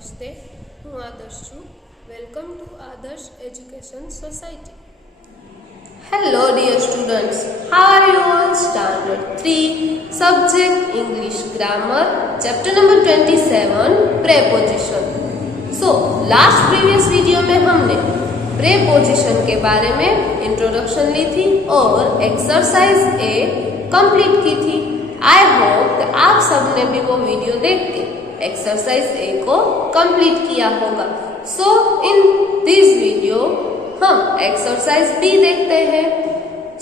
નમસ્તે, હું આદર્શ છું. વેલકમ ટુ આદર્શ education society. Hello dear students, how are you all? Standard 3, subject English Grammar, chapter number 27, preposition. So, last previous video में हमने preposition के बारे में इंट्रोडक्शन ली थी और एक्सरसाइज ए कंप्लीट की थी. आई होप कि आप सबने भी वो वीडियो देख के एक्सरसाइज ए को कंप्लीट किया होगा. सो इन दिस वीडियो हम एक्सरसाइज बी देखते हैं.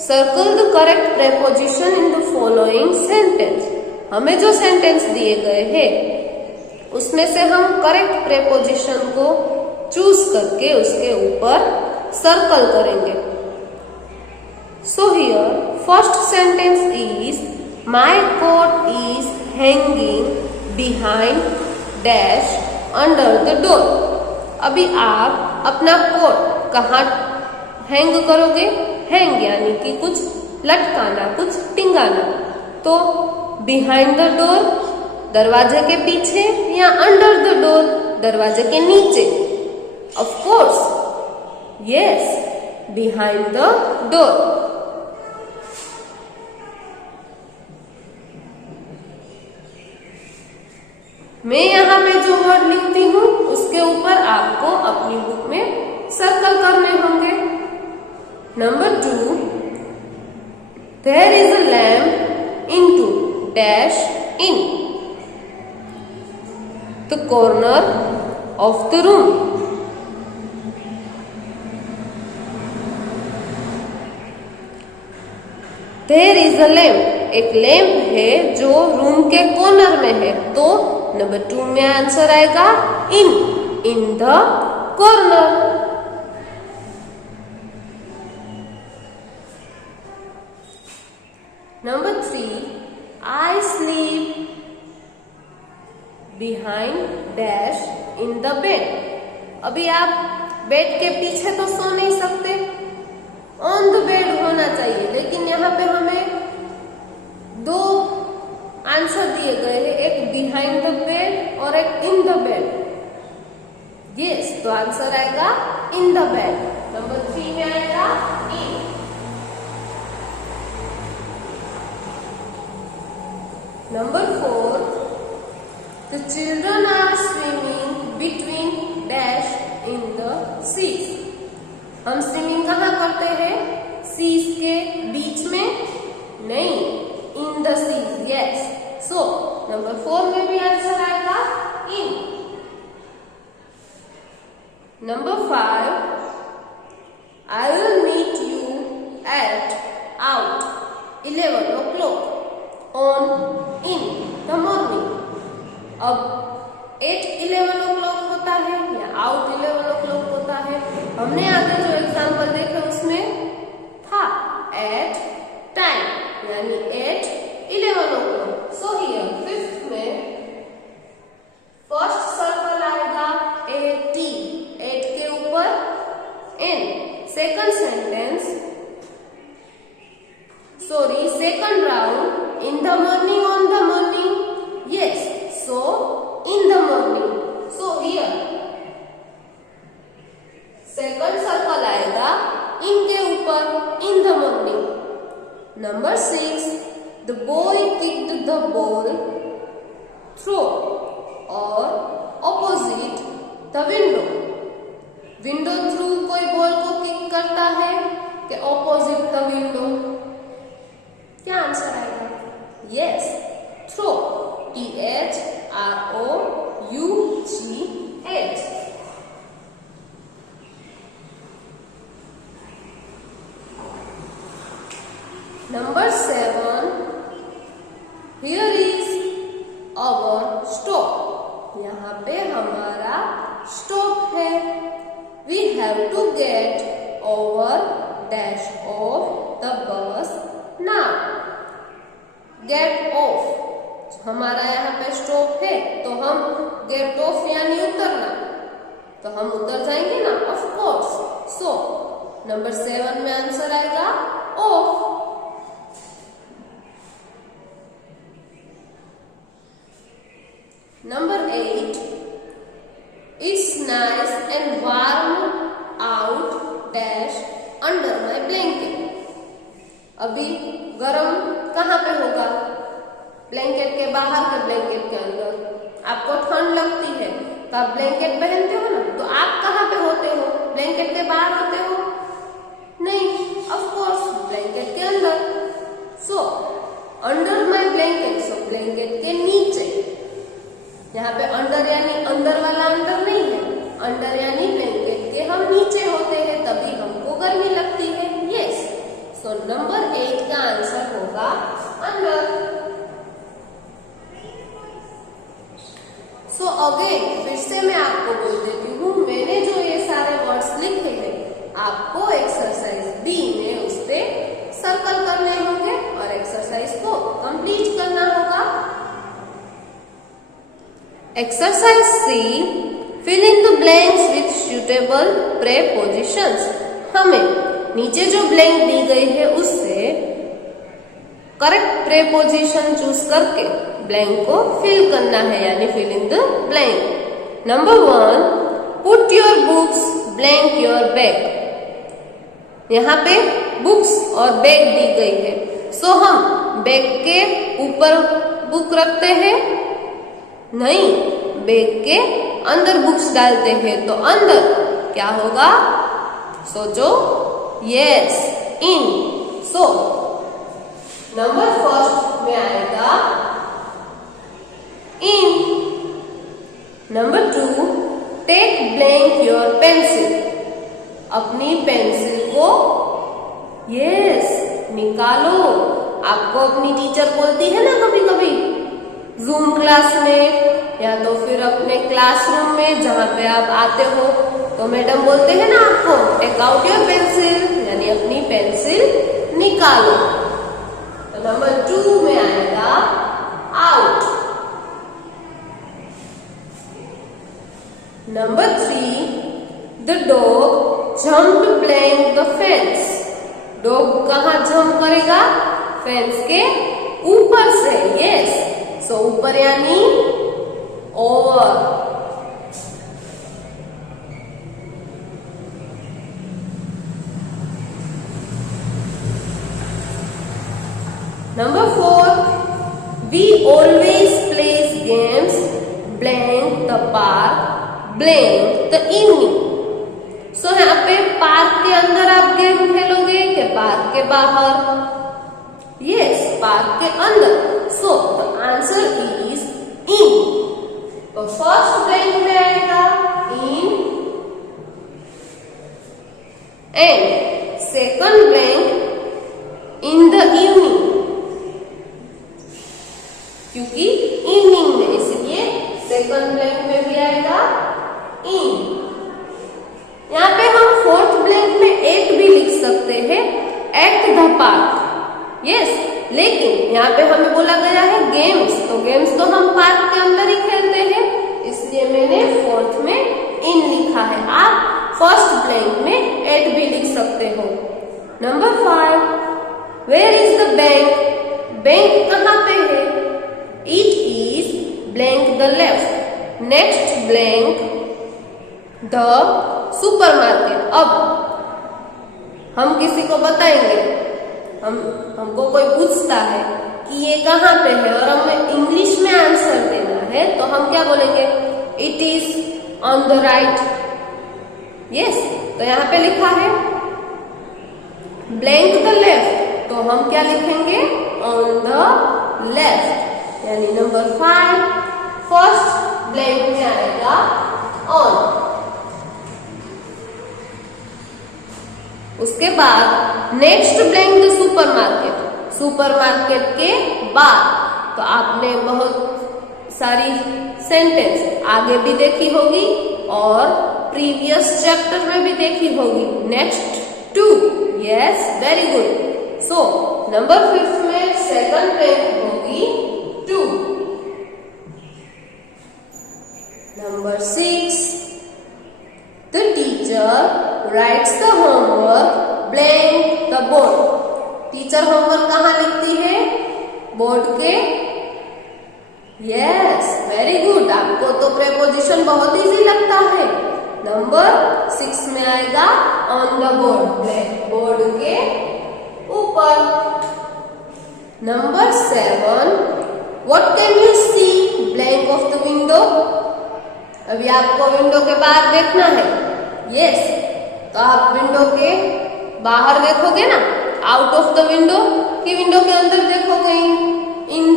Circle the correct preposition in the following sentence. हमें जो सेंटेंस दिए गए हैं उसमें से हम करेक्ट प्रेपोजिशन को चूज करके उसके ऊपर सर्कल करेंगे. So here first sentence is my coat is hanging behind dash under the door. अभी आप अपना कोट कहाँ हैंग करोगे? हैंग यानी कि कुछ लटकाना, कुछ टिंगाना. तो बिहाइंड द डोर दरवाजे के पीछे या अंडर द डोर दरवाजे के नीचे? Of course yes, behind the door. मैं यहाँ पे जो वर्ड लिखती हूँ उसके ऊपर आपको अपनी बुक में सर्कल करने होंगे. Number 2, there is a lamp into dash in the corner of the room. There is a lamp, एक लैम्प है जो रूम के कॉर्नर में है. तो नंबर 2 में आंसर आएगा in the corner. Number 3, I sleep behind dash in the bed. अभी आप बेड के पीछे तो सो नहीं सकते, ऑन द बेड होना चाहिए. लेकिन यहाँ पे हमें दो आंसर दिए गए हैं, एक बिहाइंड द बेड और एक इन द बेड. यस, तो आंसर आएगा इन द बेड. नंबर 3 में आएगा in. Number 4, the children are swimming between dash in the seas. हम स्विमिंग कहाँ करते हैं? सीज के बीच में नहीं, in the seas. Yes, so number 4 में भी आंसर आएगा in. Number 5, I will meet you at out 11 o'clock on in the morning. अब एट 11 o'clock होता है या आउट 11 o'clock होता है? हमने आगे जो एग्जाम्पल देखे उसमें था एट टाइम यानी at 11 o'clock. So here fifth में फर्स्ट सर्कल आएगा एट के ऊपर एन. Second sentence second round in the morning on the morning. Yes, so in the morning. So here second circle आएगा इन के ऊपर in the morning. Number 6, the boy kicked the ball through और opposite the window. Window through कोई ball को kick करता है कि opposite the window? क्या आंसर आएगा? Yes, through, THROUGH. Number 7, here is our stop. यहाँ पे हमारा स्टॉप है. We have to get over dash of the bus now. Get off, हमारा यहाँ पे स्टॉप है तो हम गेट ऑफ यानी उतरना, तो हम उतर जाएंगे ना, ऑफ कोर्स. सो नंबर 7 में आंसर आएगा of. Number 8, nice and warm out dash under my blanket. अभी गरम कहाँ पे होगा? ब्लैंकेट के बाहर के ब्लैंकेट के अंदर। आपको ठंड लगती है तो आप ब्लैंकेट पहनते हो ना, तो आप कहाँ पे होते हो? ब्लैंकेट के बाहर होते हो? नहीं, ऑफ कोर्स ब्लैंकेट के अंदर। So under my blanket, so blanket के नीचे। यहाँ पे अंडर यानी अंदर वाला अंदर नहीं है, अंडर यानी ब्लैंकेट के हम नीचे होते हैं, तभी हमको गर्मी लगती है। यस, सो नंबर 8 का आंसर होगा अंडर। सो अगेन फिर से मैं आपको बोल देती हूँ, मैंने जो ये सारे वर्ड्स लिखे हैं आपको एक्सरसाइज डी में उस पे सर्कल करने होंगे और एक्सरसाइज को कंप्लीट करना होगा। Exercise C, fill in the blanks with suitable prepositions. हमें नीचे जो ब्लैंक दी गई है उससे करेक्ट प्रेपोजिशन चूज करके ब्लैंक को फिल करना है, यानी fill in the blank. Number 1, put your books blank your bag. यहाँ पे बुक्स और बैग दी गई है, सो हम बैग के ऊपर बुक रखते हैं? नहीं, बैग के अंदर बुक्स डालते हैं, तो अंदर क्या होगा? सोचो। Yes, in. So number first में आएगा in. Number 2, take blank your pencil. अपनी पेंसिल को यस निकालो। आपको अपनी टीचर बोलती है ना कभी कभी जूम क्लास में या तो फिर अपने क्लासरूम में जहाँ पे आप आते हो, तो मैडम बोलते हैं ना आपको टेक आउट योर पेंसिल, यानी अपनी पेंसिल निकालो। तो नंबर 2 में आएगा out. Number 3, the dog jump blank the fence. Dog कहाँ जंप करेगा? फेंस के ऊपर से। यस, सो ऊपर यानी over. Number 4, we always place games blank the park blank the evening. So यहाँ पे पार्क के अंदर आप गेम खेलोगे कि पार्क के बाहर? यस, पार्क के अंदर। So the answer is in. तो फर्स्ट ब्लैंक में आएगा in and second blank in the evening, क्योंकि इवनिंग में, इसलिए सेकंड ब्लैंक में भी आएगा इन। यहाँ पे हम फोर्थ ब्लैंक में एट भी लिख सकते हैं, एट द पार्क। यस, लेकिन यहाँ पे हमें बोला गया है गेम्स, तो गेम्स तो हम पार्क के अंदर ही खेलते हैं, इसलिए मैंने फोर्थ में इन लिखा है। आप फर्स्ट ब्लैंक में एट भी लिख सकते हो। Number 5, where is the bank? Bank कहाँ पे है? It is blank the left. Next blank the supermarket. अब हम किसी को बताएंगे, हमको कोई पूछता है कि ये कहाँ पे है और हमें इंग्लिश में आंसर देना है, तो हम क्या बोलेंगे? It is on the right. Yes, तो यहाँ पे लिखा है ब्लैंक द लेफ्ट, तो हम क्या लिखेंगे? ऑन द लेफ्ट, यानी नंबर 5 फर्स्ट ब्लैंक में आएगा ऑन। उसके बाद next blank the supermarket. Supermarket के बाद तो आपने बहुत सारी सेंटेंस आगे भी देखी होगी और प्रीवियस चैप्टर में भी देखी होगी। Next 2, yes, very good. So number 5 में सेकंड ब्लैंक होगी 2। Number 6, the teacher writes the homework blank the board। Teacher homework कहाँ लिखती है? बोर्ड के। Yes, very good. आपको तो प्रेपोजिशन बहुत इजी लगता है, नंबर 6 में आएगा on the board, black board के ऊपर। Number 7, what can you see blank of the window? अभी आपको विंडो के बाहर देखना है। यस, तो आप विंडो के बाहर देखोगे ना, आउट ऑफ द विंडो, कि विंडो के अंदर देखोगे in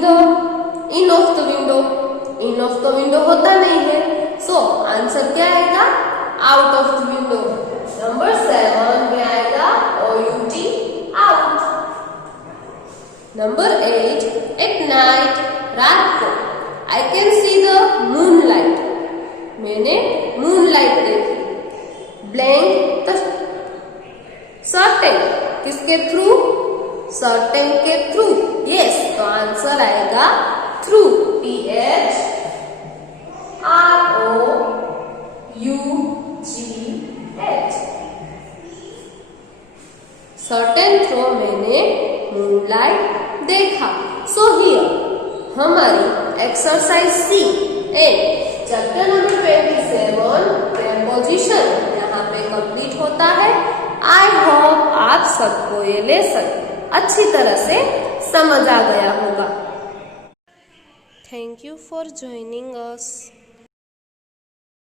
of the window. In of the window होता नहीं है, सो आंसर क्या आएगा? Out of the window. Number 7 में आएगा OUT, out. Number 8, at night, रात को, I can see the moon light, मैंने मून लाइट देखी। ब्लैंक द सर्टेन, किसके थ्रू? सर्टेन के थ्रू। यस, तो आंसर आएगा थ्रू, THROUGH। सर्टेन थ्रू मैंने मूनलाइट देखा। सो हियर हमारी exercise C and chapter number 27 preposition यहाँ पे कंप्लीट होता है। आई होप आप सबको ये लेसन अच्छी तरह से समझ आ गया होगा। Thank you for joining us.